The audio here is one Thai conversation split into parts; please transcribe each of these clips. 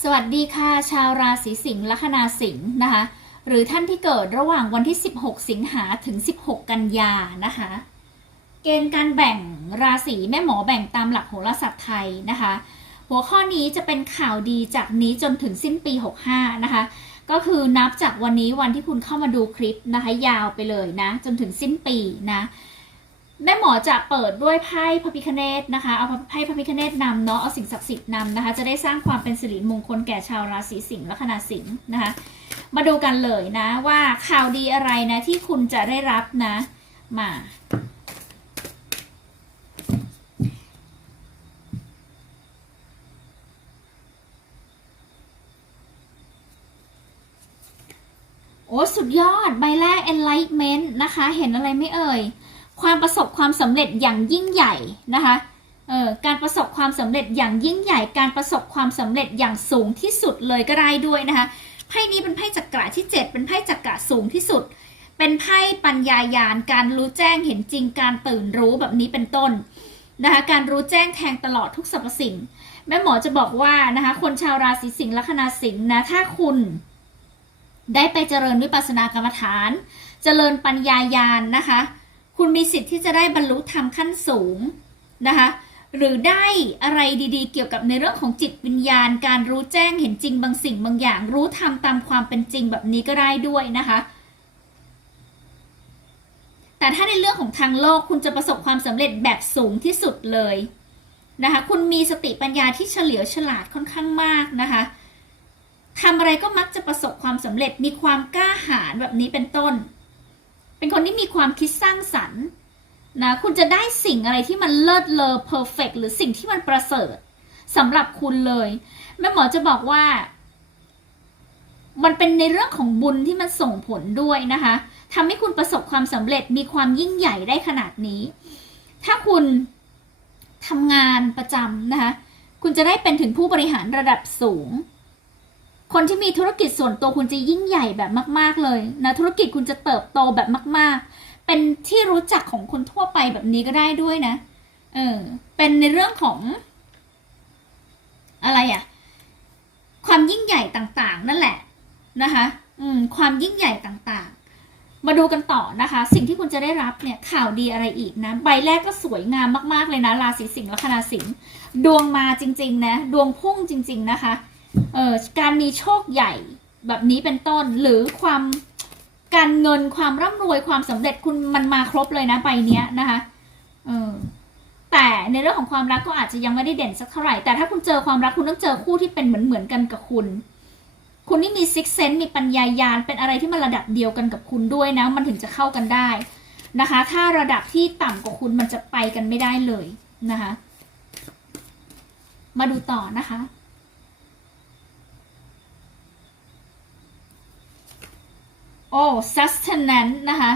สวัสดีค่ะ ชาวราศีสิงห์ลัคนาสิงห์นะคะ หรือท่านที่เกิดระหว่างวันที่ 16 สิงหาถึง 16 กันยานะคะ เกณฑ์การแบ่งราศีแม่หมอแบ่งตามหลักโหราศาสตร์ไทยนะคะ หัวข้อนี้จะเป็นข่าวดีจากนี้จนถึงสิ้นปี 65 นะคะ ก็คือนับจากวันนี้วันที่คุณเข้ามาดูคลิปนะคะ ยาวไปเลยนะ จนถึงสิ้นปีนะ แม่หมอจะเปิดด้วยไพ่พระพิคเนตนะคะ เอาไพ่พระพิคเนตนำเนาะ เอาสิ่งศักดิ์สิทธิ์นำนะคะ จะได้สร้างความเป็นสิริมงคลแก่ชาวราศีสิงห์และคณาสิงห์นะคะ มาดูกันเลยนะว่าข่าวดีอะไรนะที่คุณจะได้รับนะ มา โอ้สุดยอด ใบแรก enlightenment นะคะ เห็นอะไรไม่เอ่ย ความประสบความสำเร็จอย่างยิ่งใหญ่นะคะเออการประสบความสำเร็จอย่างยิ่งใหญ่ การประสบความสำเร็จอย่างสูงที่สุดเลยก็ได้ด้วยนะคะไพ่นี้เป็นไพ่จักระที่ 7 เป็นไพ่จักระสูงที่สุด เป็นไพ่ปัญญายาณการรู้แจ้งเห็นจริงการตื่นรู้แบบนี้เป็นต้นนะคะการรู้แจ้งแทงตลอดทุกสรรพสิ่ง แม่หมอจะบอกว่านะคะคนชาวราศีสิงห์ลัคนาสิงห์นะถ้าคุณได้ไปเจริญวิปัสสนากรรมฐาน เจริญปัญญายาณนะคะ คุณมีสิทธิ์ที่จะได้บรรลุธรรมขั้นสูงนะคะหรือได้อะไรดีๆ เกี่ยวกับในเรื่องของจิตวิญญาณ การรู้แจ้งเห็นจริงบางสิ่งบางอย่าง รู้ธรรมตามความเป็นจริงแบบนี้ก็ได้ด้วยนะคะ แต่ถ้าในเรื่องของทางโลกคุณจะประสบความสำเร็จแบบสูงที่สุดเลยนะคะคุณมีสติปัญญาที่เฉลียวฉลาดค่อนข้างมากนะคะทำอะไรก็มักจะประสบความสำเร็จมีความกล้าหาญแบบนี้เป็นต้น เป็นคนที่มีความคิดสร้างสรรค์นะคุณจะได้สิ่งอะไรที่มันเลิศเลอเพอร์เฟกหรือสิ่งที่มันประเสริฐสำหรับคุณเลยแม่หมอจะบอกว่า มันเป็นในเรื่องของบุญที่มันส่งผลด้วยนะคะทำให้คุณประสบความสำเร็จมีความยิ่งใหญ่ได้ขนาดนี้ ถ้าคุณทำงานประจำนะคะคุณจะได้เป็นถึงผู้บริหารระดับสูง คนที่มีธุรกิจส่วนตัวคุณจะยิ่งใหญ่แบบมาก ๆเลยนะธุรกิจคุณจะเติบโตแบบมาก ๆ เป็นที่รู้จักของคนทั่วไปแบบนี้ก็ได้ด้วยนะเออเป็นในเรื่องของ อะไรอะความยิ่งใหญ่ต่างๆ นั่นแหละนะคะอืมความยิ่งใหญ่ต่างๆ มาดูกันต่อนะคะ สิ่งที่คุณจะได้รับเนี่ยข่าวดีอะไรอีกนะ ใบแรกก็สวยงามมากๆเลยนะ ราศีสิงห์ลัคนาสิงห์ดวงมาจริง ๆ นะ ดวงพุ่งจริง ๆ นะคะ เออการมีโชคใหญ่แบบนี้เป็นต้นหรือความการเงินความร่ำรวยความสำเร็จคุณมันมาครบเลยนะใบเนี้ยนะคะเออแต่ในเรื่องของความรักก็อาจจะยังไม่ได้เด่นสักเท่าไหร่แต่ถ้าคุณเจอความรักคุณต้องเจอคู่ที่เป็นเหมือนเหมือนกันกับคุณ คุณนี่มีซิกเซนต์มีปัญญายาณเป็นอะไรที่มันระดับเดียวกันกับคุณด้วยนะ มันถึงจะเข้ากันได้นะคะ ถ้าระดับที่ต่ำกว่าคุณมันจะไปกันไม่ได้เลยนะคะ มาดูต่อนะคะ โอ้ sustenance นะคะ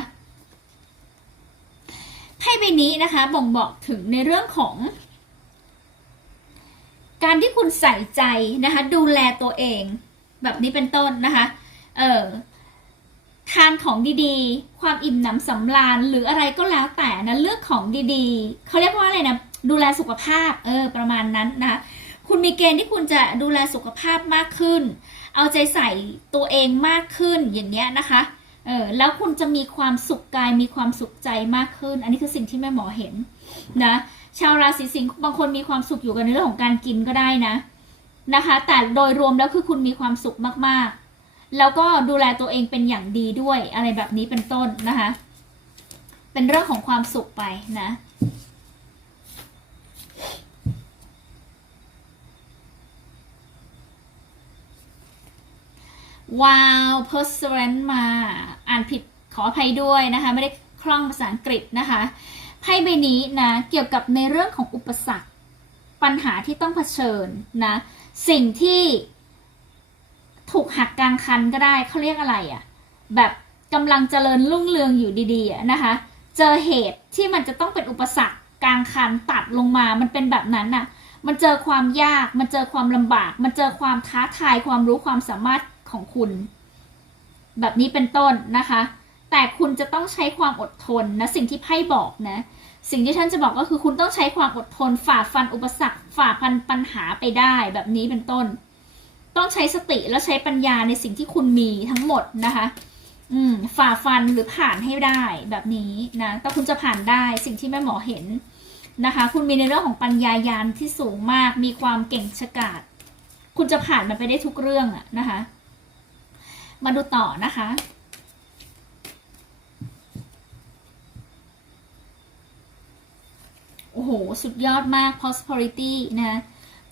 ไพ่ใบนี้นะคะบ่งบอกถึงในเรื่องของ การที่คุณใส่ใจนะคะ ดูแลตัวเอง แบบนี้เป็นต้นนะคะ เออทานของดีๆ ความอิ่มหนำสำราญหรืออะไรก็แล้วแต่นะเลือกของดีๆ เขาเรียกว่าอะไรนะดูแลสุขภาพ เออ ประมาณนั้นนะคะคุณมีเกณฑ์ที่คุณจะดูแลสุขภาพมากขึ้น เอาใจใส่ตัวเองมากขึ้นอย่างเงี้ยนะคะเออแล้วคุณจะมีความสุขกายมีความสุขใจมากขึ้น อันนี้คือสิ่งที่แม่หมอเห็นนะชาวราศีสิงห์บางคนมีความสุขอยู่กันในเรื่องของการกินก็ได้นะนะคะ แต่โดยรวมแล้วคือคุณมีความสุขมากๆ แล้วก็ดูแลตัวเองเป็นอย่างดีด้วยอะไรแบบนี้เป็นต้นนะคะ เป็นเรื่องของความสุขไปนะ ว้าว perseverance มา อ่านผิดขออภัยด้วยนะคะ ไม่ได้คล่องภาษาอังกฤษนะคะไพ่ใบนี้นะเกี่ยวกับในเรื่องของอุปสรรค ปัญหาที่ต้องเผชิญนะ สิ่งที่ถูกหักกลางคันก็ได้เขาเรียกอะไรอะ่ะ แบบกำลังเจริญรุ่งเรืองอยู่ดีๆนะคะ เจอเหตุที่มันจะต้องเป็นอุปสรรคกลางคันตัดลงมามันเป็นแบบนั้นน่ะ มันเจอความยาก มันเจอความลำบาก มันเจอความท้าทายความรู้ความสามารถ ของคุณ แบบนี้เป็นต้นนะคะ แต่คุณจะต้องใช้ความอดทนนะสิ่งที่ไพ่บอกนะสิ่งที่ท่านจะบอกก็คือคุณต้องใช้ความอดทนฝ่าฟันอุปสรรคฝ่าฟันปัญหาไปได้แบบนี้เป็นต้น ต้องใช้สติและใช้ปัญญาในสิ่งที่คุณมีทั้งหมดนะคะ อืมฝ่าฟันหรือผ่านให้ได้แบบนี้นะแต่คุณจะผ่านได้สิ่งที่แม่หมอเห็นนะคะ คุณมีในเรื่องของปัญญายาณที่สูงมาก มีความเก่งฉกาจคุณจะผ่านมันไปได้ทุกเรื่องอะนะคะ มาดูต่อนะคะ โอ้โห สุดยอดมาก prosperity นะ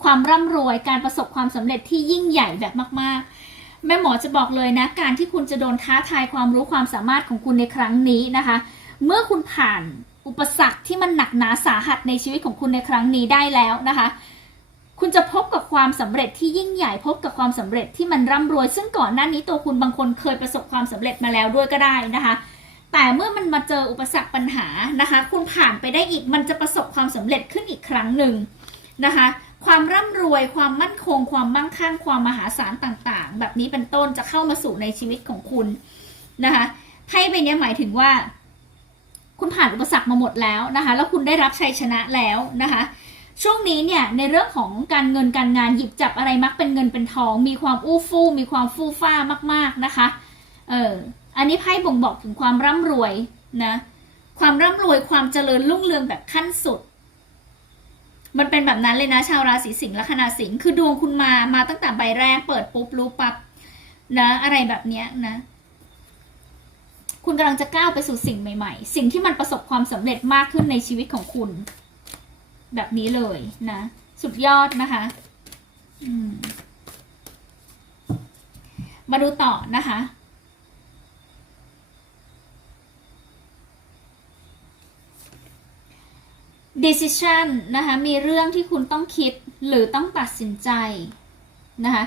ความร่ำรวยการประสบความสำเร็จที่ยิ่งใหญ่แบบมาก ๆ แม่หมอจะบอกเลยนะ การที่คุณจะโดนท้าทายความรู้ความสามารถของคุณในครั้งนี้นะคะ เมื่อคุณผ่านอุปสรรคที่มันหนักหนาสาหัสในชีวิตของคุณในครั้งนี้ได้แล้วนะคะ คุณจะพบกับความสำเร็จที่ยิ่งใหญ่พบกับความสำเร็จที่มันร่ำรวย ซึ่งก่อนหน้านี้ตัวคุณบางคนเคยประสบความสำเร็จมาแล้วด้วยก็ได้นะคะ แต่เมื่อมันมาเจออุปสรรคปัญหานะคะ คุณผ่านไปได้อีกมันจะประสบความสำเร็จขึ้นอีกครั้งหนึ่งนะคะ ความร่ำรวยความมั่นคง ความมั่งคั่งความมหาศาลต่างๆ แบบนี้เป็นต้นจะเข้ามาสู่ในชีวิตของคุณนะคะไพ่ใบนี้หมายถึงว่า คุณผ่านอุปสรรคมาหมดแล้วนะคะ แล้วคุณได้รับชัยชนะแล้วนะคะ ช่วงนี้เนี่ยในเรื่องของการเงินการงานหยิบจับอะไรมักเป็นเงินเป็นทอง มีความอู้ฟู่มีความฟู่ฟ้ามาก ๆนะคะ เอออันนี้ไพ่บ่งบอกถึงความร่ำรวยนะ ความร่ำรวยความเจริญรุ่งเรืองแบบขั้นสุด มันเป็นแบบนั้นเลยนะ ชาวราศีสิงห์ลัคนาสิงห์คือดวงคุณมามาตั้งแต่ใบแรกเปิดปุ๊บรู้ปับ๊บนะอะไรแบบเนี้ยนะ คุณกำลังจะก้าวไปสู่สิ่งใหม่ ๆ สิ่งที่มันประสบความสำเร็จมากขึ้นในชีวิตของคุณ แบบนี้เลยนะ สุดยอดนะคะมมาดูต่อนะคะ decision นะคะมีเรื่องที่คุณต้องคิดหรือต้องตัดสินใจนะคะ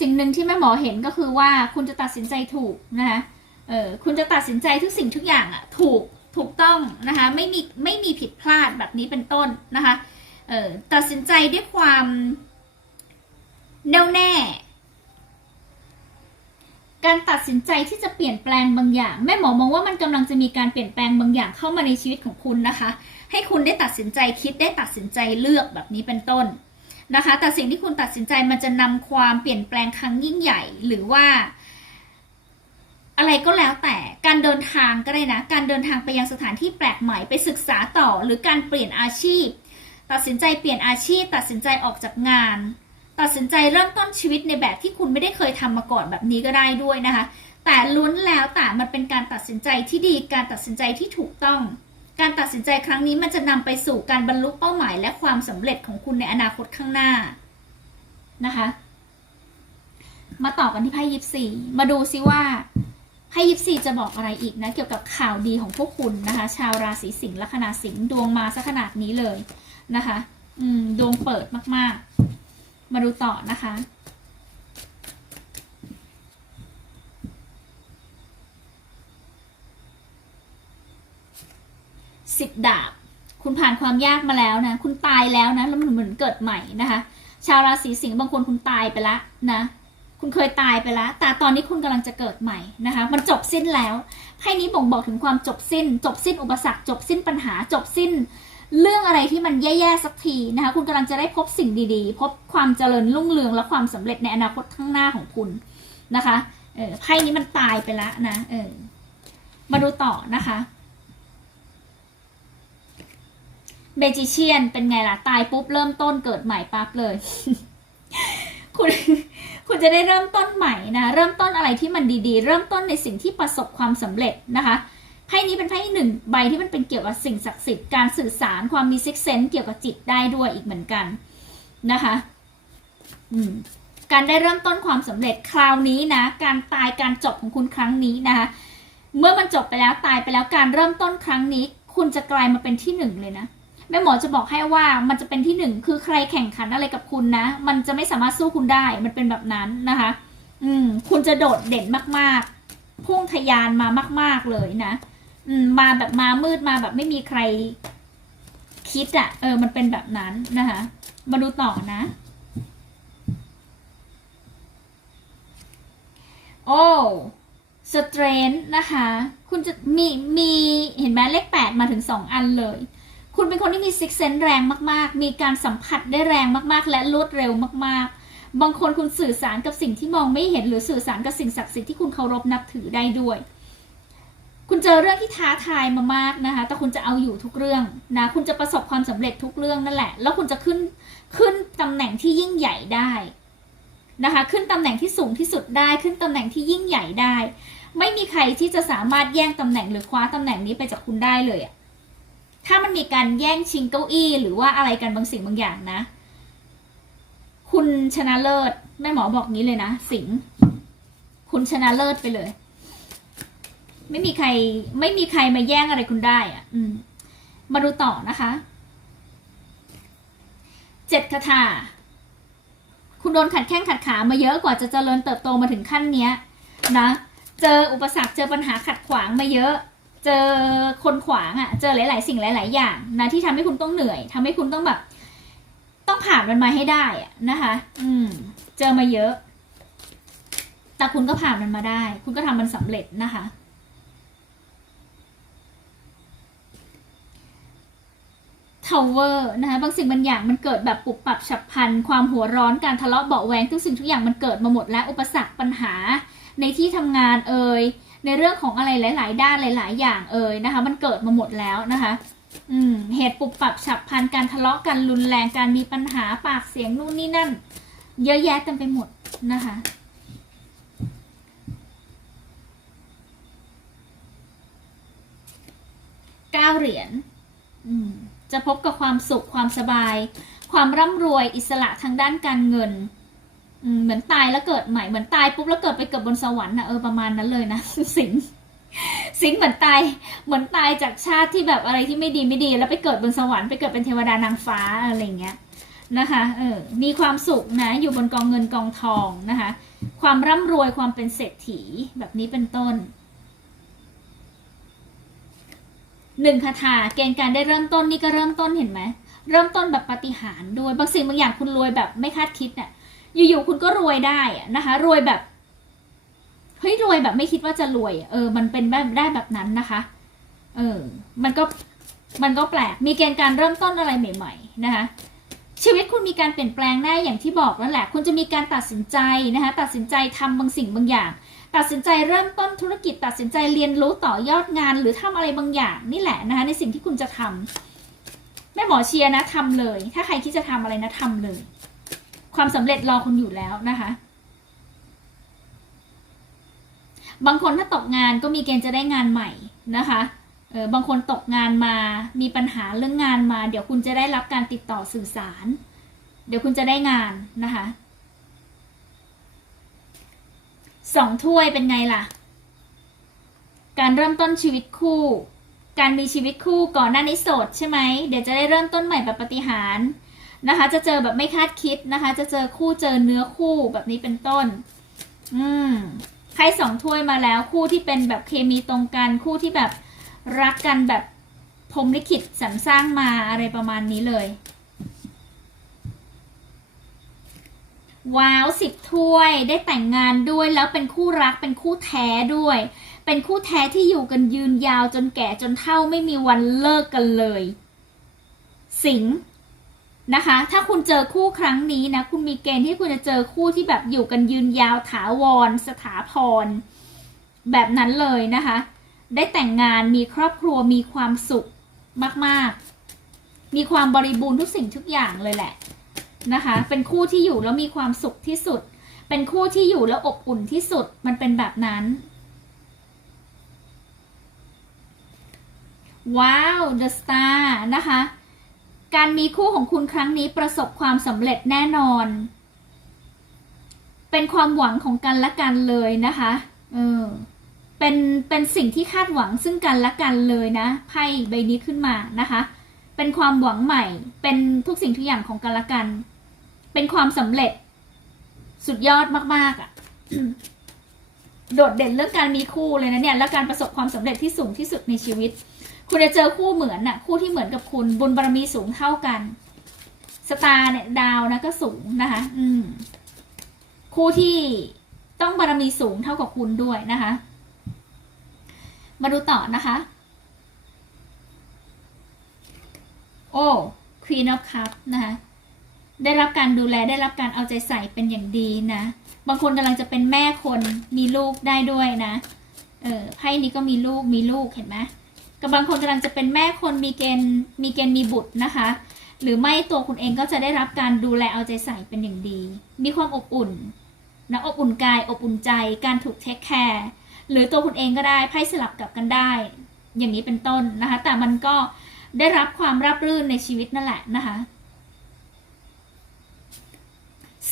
สิ่งหนึ่งที่แม่หมอเห็นก็คือว่าคุณจะตัดสินใจถูกนะคะเออคุณจะตัดสินใจทุกสิ่งทุกอย่างอะถูก ถูกต้องนะคะไม่มีไม่มีผิดพลาดแบบนี้เป็นต้นนะคะเออตัดสินใจด้วยความแน่วแน่ การตัดสินใจที่จะเปลี่ยนแปลงบางอย่าง แม่หมอมองว่ามันกำลังจะมีการเปลี่ยนแปลงบางอย่างเข้ามาในชีวิตของคุณนะคะ ให้คุณได้ตัดสินใจคิดได้ตัดสินใจเลือกแบบนี้เป็นต้นนะคะ แต่สิ่งที่คุณตัดสินใจมันจะนำความเปลี่ยนแปลงครั้งยิ่งใหญ่ หรือว่า อะไรก็แล้วแต่การเดินทางก็ได้นะ การเดินทางไปยังสถานที่แปลกใหม่ไปศึกษาต่อหรือการเปลี่ยนอาชีพ ตัดสินใจเปลี่ยนอาชีพ ตัดสินใจออกจากงาน ตัดสินใจเริ่มต้นชีวิตในแบบที่คุณไม่ได้เคยทำมาก่อนแบบนี้ก็ได้ด้วยนะคะ แต่ล้วนแล้วแต่มันเป็นการตัดสินใจที่ดีการตัดสินใจที่ถูกต้อง การตัดสินใจครั้งนี้มันจะนำไปสู่การบรรลุเป้าหมาย และความสำเร็จของคุณในอนาคตข้างหน้านะคะ มาต่อกันที่ไพ่ยิปซีมาดูซิว่า ไพ่ยิปซีจะบอกอะไรอีกนะเกี่ยวกับข่าวดีของพวกคุณนะคะ ชาวราศีสิงห์ลัคนาสิงห์ดวงมาซะขนาดนี้เลยนะคะอืมดวงเปิดมาก ๆ มาดูต่อนะคะสิบดาบ คุณผ่านความยากมาแล้วนะ คุณตายแล้วนะ แล้วมันเหมือนเกิดใหม่นะคะ ชาวราศีสิงห์บางคนคุณตายไปล้วนะ คุณเคยตายไปแล้ว แต่ตอนนี้คุณกำลังจะเกิดใหม่นะคะ มันจบสิ้นแล้วไพ่นี้บ่งบอกถึงความจบสิ้น จบสิ้นอุปสรรค จบสิ้นปัญหา จบสิ้น เรื่องอะไรที่มันแย่ๆสักทีนะคะ คุณกำลังจะได้พบสิ่งดีๆ พบความเจริญรุ่งเรืองและความสำเร็จในอนาคตข้างหน้าของคุณนะคะเออไพ่นี้มันตายไปแล้วนะ เออ มาดูต่อนะคะเบจิเชียนเป็นไงล่ะ ตายปุ๊บ เริ่มต้นเกิดใหม่ปั๊บเลย คุณ คุณจะได้เริ่มต้นใหม่นะ เริ่มต้นอะไรที่มันดีๆ เริ่มต้นในสิ่งที่ประสบความสำเร็จนะคะไพ่นี้เป็นไพ่หนึ่งใบที่มันเป็นเกี่ยวกับสิ่งศักดิ์สิทธิ์การสื่อสารความมีซิกเซนเกี่ยวกับจิตได้ด้วยอีกเหมือนกันนะคะการได้เริ่มต้นความสำเร็จคราวนี้นะ การตายการจบของคุณครั้งนี้นะคะเมื่อมันจบไปแล้วตายไปแล้วการเริ่มต้นครั้งนี้ คุณจะกลายมาเป็นที่หนึ่งเลยนะ แม่หมอจะบอกให้ว่ามันจะเป็นที่หนึ่งคือใครแข่งขันอะไรกับคุณนะ มันจะไม่สามารถสู้คุณได้มันเป็นแบบนั้นนะคะ อืม คุณจะโดดเด่นมากๆ พุ่งทะยานมามาก ๆเลยนะ อืม มาแบบมามืดมาแบบไม่มีใครคิดอะเออ มันเป็นแบบนั้นนะคะ มาดูต่อนะ โอ้สเตรนนะคะ คุณจะมีมีเห็นไหมเลขแปดมาถึงสองอันเลย คุณเป็นคนที่มีซิกเซนแรงมากๆ มีการสัมผัสได้แรงมากๆ และรวดเร็วมากๆ บางคนคุณสื่อสารกับสิ่งที่มองไม่เห็นหรือสื่อสารกับสิ่งศักดิ์สิทธิ์ที่คุณเคารพนับถือได้ด้วย คุณเจอเรื่องที่ท้าทายมามากนะคะ แต่คุณจะเอาอยู่ทุกเรื่องนะ คุณจะประสบความสำเร็จทุกเรื่องนั่นแหละ แล้วคุณจะขึ้นขึ้นตำแหน่งที่ยิ่งใหญ่ได้นะคะ ขึ้นตำแหน่งที่สูงที่สุดได้ ขึ้นตำแหน่งที่ยิ่งใหญ่ได้ ไม่มีใครที่จะสามารถแย่งตำแหน่งหรือคว้าตำแหน่งนี้ไปจากคุณได้เลยอะ ถ้ามันมีการแย่งชิงเก้าอี้ หรือว่าอะไรกันบางสิ่งบางอย่างนะ คุณชนะเลิศแม่หมอบอกงี้เลยนะ สิงคุณชนะเลิศไปเลย ไม่มีใคร ไม่มีใครมาแย่งอะไรคุณได้อะอืม มาดูต่อนะคะเจ็ดคาถาคุณโดนขัดแข้งขัดขามาเยอะกว่าจะเจริญเติบโตมาถึงขั้นเนี้ยนะ เจออุปสรรคเจอปัญหาขัดขวางมาเยอะ เจอคนขวางอะ่ะ เจอหลาย ๆ สิ่งหลาย ๆ อย่างนะที่ทำให้คุณต้องเหนื่อยทำให้คุณต้องแบบ ต้องผ่านมันมาให้ได้อะนะคะ อืม เจอมาเยอะ แต่คุณก็ผ่านมันมาได้ คุณก็ทำมันสำเร็จนะคะ ทาวเวอร์นะคะบางสิ่งบางอย่างมันเกิดแบบปุบปับฉับพลัน ความหัวร้อนการทะเลาะเบาะแวงทุกสิ่งทุกอย่างมันเกิดมาหมดแล้วอุปสรรคปัญหาในที่ทำงานเอ่ย ในเรื่องของอะไรหลาย ๆ ด้านหลาย ๆ อย่างเอ่ยนะคะ มันเกิดมาหมดแล้วนะคะอืมเหตุปุบปับฉับพลันการทะเลาะกันรุนแรงการมีปัญหาปากเสียงนู่นนี่นั่น เยอะแยะเต็มไปหมดนะคะเก้าเหรียญจะพบกับความสุขความสบาย ความร่ำรวยอิสระทางด้านการเงิน เหมือนตายแล้วเกิดใหม่เหมือนตายปุ๊บแล้วเกิดไปเกิดบนสวรรค์นะเออประมาณนั้นเลยนะสิงสิงเหมือนตายเหมือนตายจากชาติที่แบบอะไรที่ไม่ดีไม่ดี แล้วไปเกิดบนสวรรค์ไปเกิดเป็นเทวดานางฟ้าอะไรเงี้ยนะคะเออมีความสุขนะอยู่บนกองเงินกองทองนะคะ ความร่ำรวยความเป็นเศรษฐีแบบนี้เป็นต้นหนึ่งคาถาเกณฑ์การได้เริ่มต้นนี่ก็เริ่มต้นเห็นไหมเริ่มต้นแบบปฏิหารด้วยบางสิ่งบางอย่างคุณรวยแบบไม่คาดคิดเนี่ย อยู่ๆคุณก็รวยได้นะคะ รวยแบบเฮ้ยรวยแบบไม่คิดว่าจะรวย เออ มันเป็นแบบได้แบบนั้นนะคะ เออ มันก็มันก็แปลก มีเกณฑ์การเริ่มต้นอะไรใหม่ ๆ นะคะ ชีวิตคุณมีการเปลี่ยนแปลงแน่อย่างที่บอกนั่นแหละ คุณจะมีการตัดสินใจนะคะ ตัดสินใจทำบางสิ่งบางอย่าง ตัดสินใจเริ่มต้นธุรกิจ ตัดสินใจเรียนรู้ต่อยอดงาน หรือทำอะไรบางอย่าง นี่แหละนะคะ ในสิ่งที่คุณจะทำแม่หมอเชียร์นะทำเลย ถ้าใครคิดจะทำอะไรนะทำเลย ความสำเร็จรอคุณอยู่แล้วนะคะ บางคนถ้าตกงานก็มีเกณฑ์จะได้งานใหม่นะคะเออบางคนตกงานมา มีปัญหาเรื่องงานมา เดี๋ยวคุณจะได้รับการติดต่อสื่อสาร เดี๋ยวคุณจะได้งานนะคะสองถ้วยเป็นไงล่ะ การเริ่มต้นชีวิตคู่ การมีชีวิตคู่ก่อนหน้านี้โสดใช่ไหม เดี๋ยวจะได้เริ่มต้นใหม่แบบปฏิหาร นะคะ จะเจอแบบไม่คาดคิดนะคะ จะเจอคู่เจอเนื้อคู่แบบนี้เป็นต้น อืมใครสองถ้วยมาแล้วคู่ที่เป็นแบบเคมีตรงกันคู่ที่แบบรักกันแบบพรมลิขิตสรรสร้างมาอะไรประมาณนี้เลยว้าวสิบถ้วยได้แต่งงานด้วยแล้วเป็นคู่รักเป็นคู่แท้ด้วย เป็นคู่แท้ที่อยู่กันยืนยาวจนแก่จนเฒ่าไม่มีวันเลิกกันเลย สิง นะคะ ถ้าคุณเจอคู่ครั้งนี้นะ คุณมีเกณฑ์ที่คุณจะเจอคู่ที่แบบอยู่กันยืนยาวถาวร สถาพร แบบนั้นเลยนะคะ ได้แต่งงานมีครอบครัวมีความสุขมาก ๆ มีความบริบูรณ์ทุกสิ่งทุกอย่างเลยแหละนะคะ เป็นคู่ที่อยู่แล้วมีความสุขที่สุด เป็นคู่ที่อยู่แล้วอบอุ่นที่สุด มันเป็นแบบนั้น ว้าว The Star นะคะ การมีคู่ของคุณครั้งนี้ประสบความสำเร็จแน่นอน เป็นความหวังของกันและกันเลยนะคะเออเป็น เป็นสิ่งที่คาดหวังซึ่งกันและกันเลยนะไพ่ใบนี้ขึ้นมานะคะ เป็นความหวังใหม่ เป็นทุกสิ่งทุกอย่างของกันและกัน เป็นความสำเร็จ สุดยอดมาก ๆอะ่ะโดดเด่นเรื่องการมีคู่เลยนะเนี่ย และการประสบความสำเร็จที่สูงที่สุดในชีวิต คุณจะเจอคู่เหมือนน่ะ คู่ที่เหมือนกับคุณบุญบารมีสูงเท่ากันสตาร์เนี่ยดาวนะก็สูงนะคะ อืม คู่ที่ต้องบารมีสูงเท่ากับคุณด้วยนะคะ มาดูต่อนะคะ โอ้ Queen of Cup นะคะได้รับการดูแลได้รับการเอาใจใส่เป็นอย่างดีนะ บางคนกำลังจะเป็นแม่คนมีลูกได้ด้วยนะ เออไพ่นี้ก็มีลูกมีลูกเห็นไหม กับบางคนกำลังจะเป็นแม่คนมีเกณฑ์มีเกณฑ์มีบุตรนะคะ หรือไม่ตัวคุณเองก็จะได้รับการดูแลเอาใจใส่เป็นอย่างดี มีความอบอุ่นนะอบอุ่นกายอบอุ่นใจ การถูกเทคแคร์หรือตัวคุณเองก็ได้ไพ่สลับกับกันได้ อย่างนี้เป็นต้นนะคะ แต่มันก็ได้รับความราบรื่นในชีวิตนั่นแหละนะคะ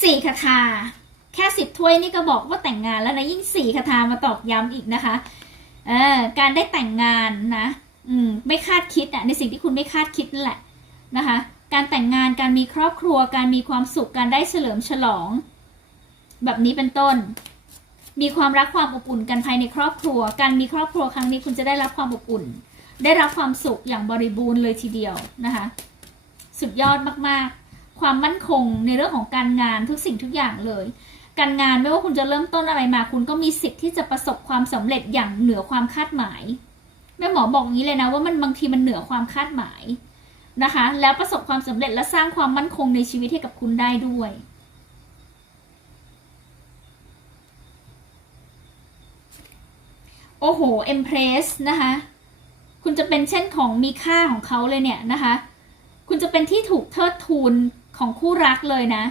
สี่คาถาแค่สิบถ้วยนี่ก็บอกว่าแต่งงานแล้วนะยิ่งสี่คาถามาตอกย้ำอีกนะคะ เออการได้แต่งงานนะอืมไม่คาดคิดอะในสิ่งที่คุณไม่คาดคิดนั่นแหละนะคะ การแต่งงานการมีครอบครัว การมีความสุขการได้เฉลิมฉลอง แบบนี้เป็นต้น มีความรักความอบอุ่นกันภายในครอบครัว การมีครอบครัวครั้งนี้คุณจะได้รับความอบอุ่น ได้รับความสุขอย่างบริบูรณ์เลยทีเดียวนะคะ สุดยอดมากๆ ความมั่นคงในเรื่องของการงานทุกสิ่งทุกอย่างเลย การงานไม่ว่าคุณจะเริ่มต้นอะไรมา คุณก็มีสิทธิ์ที่จะประสบความสำเร็จอย่างเหนือความคาดหมายแม่หมอบอกอย่างนี้เลยนะว่ามันบางทีมันเหนือความคาดหมายนะคะ แล้วประสบความสำเร็จและสร้างความมั่นคงในชีวิตให้กับคุณได้ด้วยโอ้โหเอ็มเพรสนะคะ คุณจะเป็นเช่นของมีค่าของเขาเลยเนี่ยนะคะ คุณจะเป็นที่ถูกเทิดทูนของคู่รักเลยนะ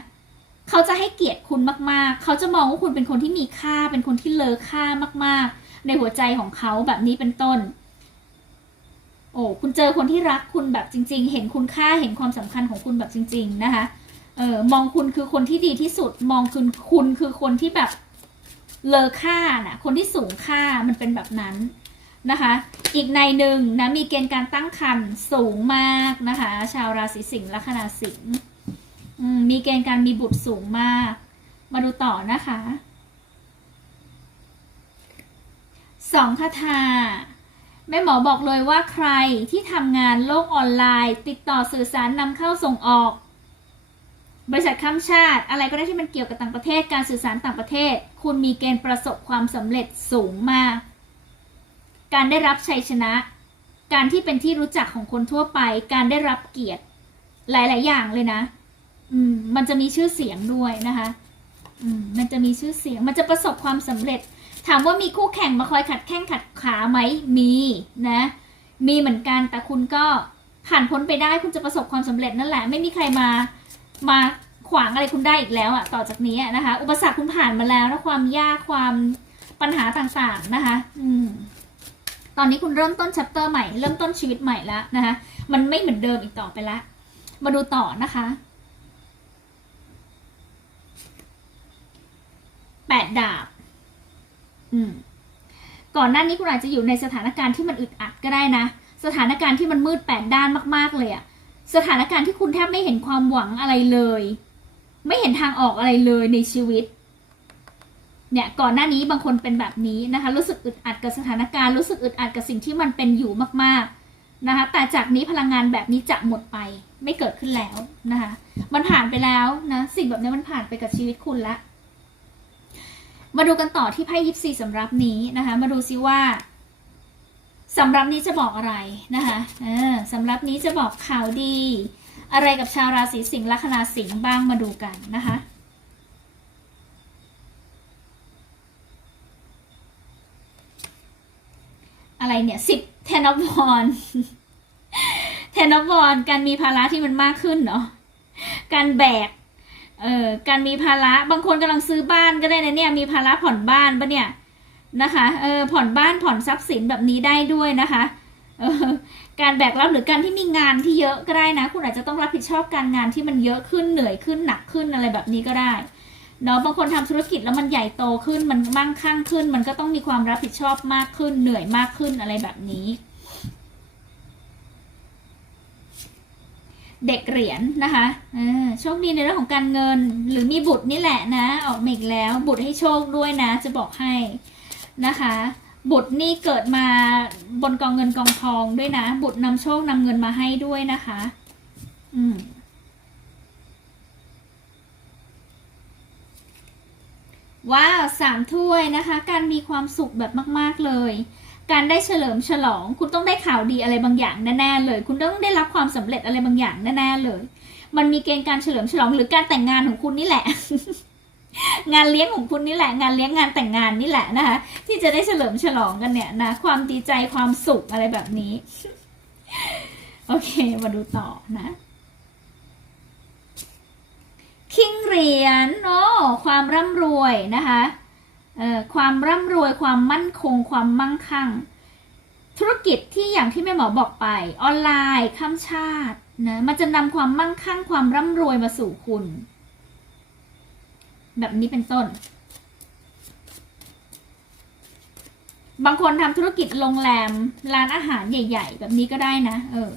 เขาจะให้เกียรติคุณมากๆ เขาจะมองว่าคุณเป็นคนที่มีค่า เป็นคนที่เลอค่ามากๆ ในหัวใจของเขาแบบนี้เป็นต้น โอ้คุณเจอคนที่รักคุณแบบจริง ๆ เห็นคุณค่าเห็นความสำคัญของคุณแบบจริง ๆ นะคะ เออมองคุณคือคนที่ดีที่สุด มองคุณคุณคือคนที่แบบเลอค่าน่ะ คนที่สูงค่ามันเป็นแบบนั้นนะคะ อีกในหนึ่งนะมีเกณฑ์การตั้งครรภ์สูงมากนะคะ ชาวราศีสิงห์ลัคนาสิงห์ มีเกณฑ์การมีบุตรสูงมาก มาดูต่อนะคะสองคาถาแม่หมอบอกเลยว่าใครที่ทำงานโลกออนไลน์ ติดต่อสื่อสารนำเข้าส่งออก บริษัทข้ามชาติ อะไรก็ได้ที่มันเกี่ยวกับต่างประเทศการสื่อสารต่างประเทศ คุณมีเกณฑ์ประสบความสำเร็จสูงมาก การได้รับชัยชนะ การที่เป็นที่รู้จักของคนทั่วไป การได้รับเกียรติ หลาย ๆ อย่างเลยนะ มันจะมีชื่อเสียงด้วยนะคะมันจะมีชื่อเสียง มันจะประสบความสำเร็จ ถามว่ามีคู่แข่งมาคอยขัดแข้งขัดขาไหม มีนะ มีเหมือนกัน แต่คุณก็ผ่านพ้นไปได้ คุณจะประสบความสำเร็จนั่นแหละ ไม่มีใครมา มาขวางอะไรคุณได้อีกแล้วอะต่อจากนี้นะคะ อุปสรรคคุณผ่านมาแล้วแล้วความยากความปัญหาต่างๆนะคะ อืม ตอนนี้คุณเริ่มต้นชัปเตอร์ใหม่ เริ่มต้นชีวิตใหม่แล้วนะคะ มันไม่เหมือนเดิมอีกต่อไปละ มาดูต่อนะคะ แปดดาบ อืม ก่อนหน้านี้คุณอาจจะอยู่ในสถานการณ์ที่มันอึดอัดก็ได้นะ สถานการณ์ที่มันมืดแปดด้านมาก ๆ เลยอะสถานการณ์ที่คุณแทบไม่เห็นความหวังอะไรเลย ไม่เห็นทางออกอะไรเลยในชีวิต เนี่ย ก่อนหน้านี้บางคนเป็นแบบนี้นะคะ รู้สึกอึดอัดกับสถานการณ์ รู้สึกอึดอัดกับสิ่งที่มันเป็นอยู่มาก ๆนะคะแต่จากนี้พลังงานแบบนี้จะหมดไปไม่เกิดขึ้นแล้วนะคะ มันผ่านไปแล้วนะ สิ่งแบบนี้มันผ่านไปกับชีวิตคุณละ มาดูกันต่อที่ไพ่ยิปซีสำรับนี้นะคะ มาดูซิว่าสำรับนี้จะบอกอะไรนะคะเออสำรับนี้จะบอกข่าวดี อะไรกับชาวราศีสิงห์ลัคนาสิงห์บ้างมาดูกันนะคะอะไรเนี่ยสิบเทนอฟวอนเทนอฟวอนการมีภาระที่มันมากขึ้นเนาะการแบก เอ่อการมีภาระบางคนกำลังซื้อบ้านก็ได้นะเนี่ยมีภาระผ่อนบ้านปะเนี่ยนะคะเออผ่อนบ้านผ่อนทรัพย์สินแบบนี้ได้ด้วยนะคะเออการแบกรับหรือการที่มีงานที่เยอะก็ได้นะ คุณอาจจะต้องรับผิดชอบการงานที่มันเยอะขึ้นเหนื่อยขึ้นหนักขึ้นอะไรแบบนี้ก็ได้เนาะบางคนทำธุรกิจแล้วมันใหญ่โตขึ้นมันมั่งคั่งขึ้น มันก็ต้องมีความรับผิดชอบมากขึ้นเหนื่อยมากขึ้นอะไรแบบนี้ เด็กเหรียญนะคะโชคดีในเรื่องของการเงินหรือมีบุตรนี่แหละนะ ออกมาอีกแล้ว บุตรให้โชคด้วยนะ จะบอกให้นะคะ บุตรนี่เกิดมาบนกองเงินกองทองด้วยนะ บุตรนำโชคนำเงินมาให้ด้วยนะคะ อืมว้าวสามถ้วยนะคะ การมีความสุขแบบมาก ๆ เลย การได้เฉลิมฉลอง คุณต้องได้ข่าวดีอะไรบางอย่างแน่ๆเลย คุณต้องได้รับความสำเร็จอะไรบางอย่างแน่ๆเลย มันมีเกณฑ์การเฉลิมฉลองหรือการแต่งงานของคุณนี่แหละ งานเลี้ยงของคุณนี่แหละ งานเลี้ยงงานแต่งงานนี่แหละนะคะที่จะได้เฉลิมฉลองกันเนี่ยนะ ความดีใจความสุขอะไรแบบนี้ โอเค มาดูต่อนะคิงเหรียญโอ้ความร่ำรวยนะคะ ความร่ำรวยความมั่นคง ความมั่งคั่ง ธุรกิจที่อย่างที่แม่หมอบอกไป ออนไลน์ข้ามชาตินะมันจะนำความมั่งคั่ง ความร่ำรวยมาสู่คุณ แบบนี้เป็นต้น บางคนทำธุรกิจโรงแรมร้านอาหารใหญ่ ๆ แบบนี้ก็ได้นะ เออ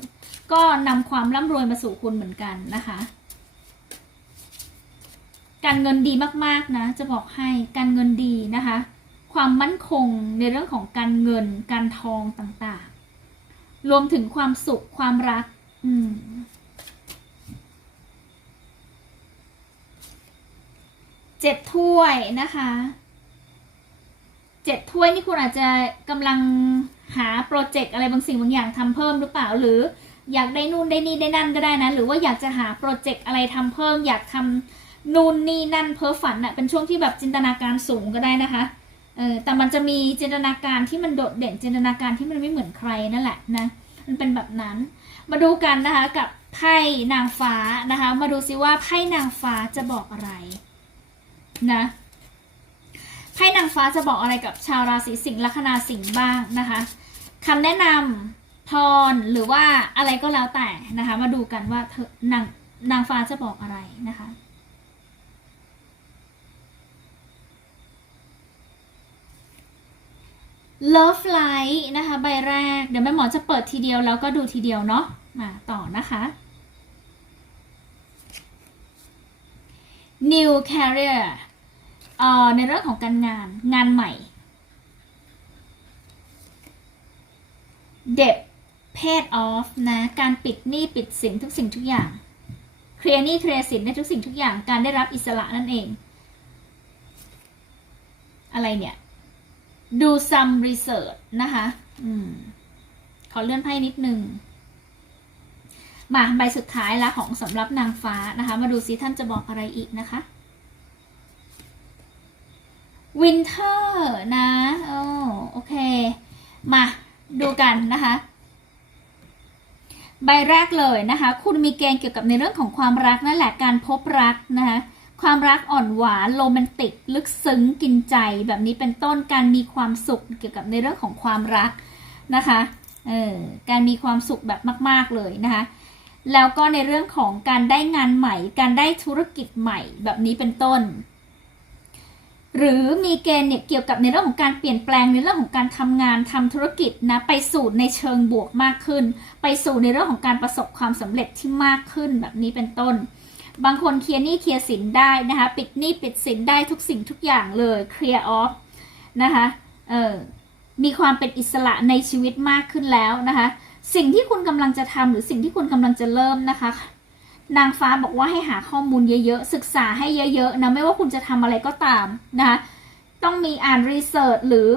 ก็นำความร่ำรวยมาสู่คุณเหมือนกันนะคะ การเงินดีมากๆนะ จะบอกให้การเงินดีนะคะ ความมั่นคงในเรื่องของการเงินการทองต่างๆ รวมถึงความสุขความรัก อืมเจ็ดถ้วยนะคะเจ็ดถ้วยนี่คุณอาจจะกำลังหาโปรเจกต์อะไรบางสิ่งบางอย่างทำเพิ่มหรือเปล่าหรืออยากได้นู่นได้นี่ได้นั่นก็ได้นะ หรือว่าอยากจะหาโปรเจกต์อะไรทำเพิ่ม อยากทำ นู่นนี่นั่นเพ้อฝันอะเป็นช่วงที่แบบจินตนาการสูงก็ได้นะคะเออแต่มันจะมีจินตนาการที่มันโดดเด่นจินตนาการที่มันไม่เหมือนใครนั่นแหละนะมันเป็นแบบนั้น มาดูกันนะคะกับไพ่นางฟ้านะคะ มาดูซิว่าไพ่นางฟ้าจะบอกอะไรนะไพ่นางฟ้าจะบอกอะไรกับชาวราศีสิงห์ลัคนาสิงห์บ้างนะคะคำแนะนำพรหรือว่าอะไรก็แล้วแต่นะคะ มาดูกันว่าเธอนางนางฟ้าจะบอกอะไรนะคะ Love Light นะคะ ใบแรก เดี๋ยวแม่หมอจะเปิดทีเดียวแล้วก็ดูทีเดียวเนาะมาต่อนะคะ New Career เอ่อในเรื่องของการงานงานใหม่ Debt Paid Off นะการปิดหนี้ปิดสินทุกสิ่งทุกอย่างเคลียร์หนี้เคลียร์สินได้ทุกสิ่งทุกอย่างการได้รับอิสระนั่นเอง อะไรเนี่ย ดู some research นะคะอืมขอเลื่อนไพ่นิดนึง มาใบสุดท้ายละของสำหรับนางฟ้านะคะ มาดูซิท่านจะบอกอะไรอีกนะคะ winter นะโอ้โอเค มาดูกันนะคะ ใบแรกเลยนะคะ คุณมีเกณฑ์เกี่ยวกับในเรื่องของความรักนั่นแหละการพบรักนะคะ ความรักอ่อนหวานโรแมนติก ลึกซึ้งกินใจแบบนี้เป็นต้นการมีความสุขเกี่ยวกับในเรื่องของความรักนะคะเออการมีความสุขแบบมาก ๆเลยนะคะ แล้วก็ในเรื่องของการได้งานใหม่ การได้ธุรกิจใหม่แบบนี้เป็นต้น หรือมีเกณฑ์เนี่ยเกี่ยวกับในเรื่องของการเปลี่ยนแปลงในเรื่องของการทำงานทำธุรกิจนะไปสู่ในเชิงบวกมากขึ้น ไปสู่ในเรื่องของการประสบความสำเร็จที่มากขึ้นแบบนี้เป็นต้น บางคนเคลียร์หนี้เคลียร์สินได้นะคะ ปิดหนี้ปิดสินได้ทุกสิ่งทุกอย่างเลยเคลียร์ออฟนะคะเออมีความเป็นอิสระในชีวิตมากขึ้นแล้วนะคะ สิ่งที่คุณกำลังจะทำหรือสิ่งที่คุณกำลังจะเริ่มนะคะ นางฟ้าบอกว่าให้หาข้อมูลเยอะๆ ศึกษาให้เยอะๆนะไม่ว่าคุณจะทำอะไรก็ตามนะคะต้องมีอ่านรีเสิร์ชหรือ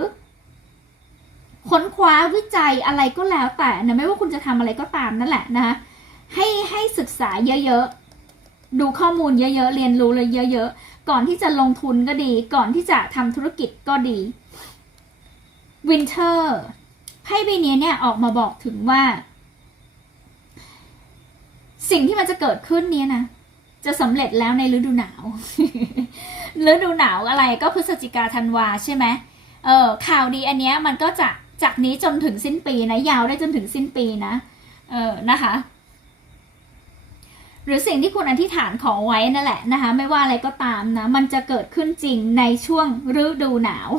ค้นคว้าวิจัยอะไรก็แล้วแต่นะไม่ว่าคุณจะทำอะไรก็ตามนั่นแหละนะคะให้ให้ศึกษาเยอะๆ ดูข้อมูลเยอะๆ เรียนรู้เลยเยอะๆ ก่อนที่จะลงทุนก็ดี ก่อนที่จะทำธุรกิจก็ดี Winter ไพ่ใบนี้เนี่ยออกมาบอกถึงว่า สิ่งที่มันจะเกิดขึ้นเนี้ยนะจะสำเร็จแล้วในฤดูหนาว ฤดูหนาวอะไรก็พฤศจิกาธันวาใช่ไหมเออข่าวดีอันเนี้ยมันก็จะจากนี้จนถึงสิ้นปีนะ ยาวได้จนถึงสิ้นปีนะ เออนะคะ หรือสิ่งที่คุณอธิษฐานขอไว้นั่นแหละนะคะ ไม่ว่าอะไรก็ตามนะ มันจะเกิดขึ้นจริงในช่วงฤดูหนาว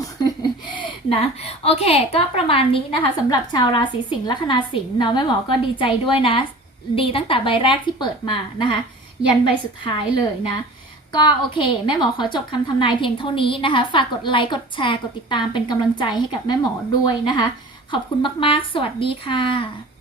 นะโอเค ก็ประมาณนี้นะคะสำหรับชาวราศีสิงห์ลัคนาสิงห์เนาะแม่หมอก็ดีใจด้วยนะ ดีตั้งแต่ใบแรกที่เปิดมานะคะ ยันใบสุดท้ายเลยนะก็โอเค แม่หมอขอจบคำทำนายเพียงเท่านี้นะคะ ฝากกดไลค์กดแชร์กดติดตามเป็นกำลังใจให้กับแม่หมอด้วยนะคะ ขอบคุณมาก ๆ สวัสดีค่ะ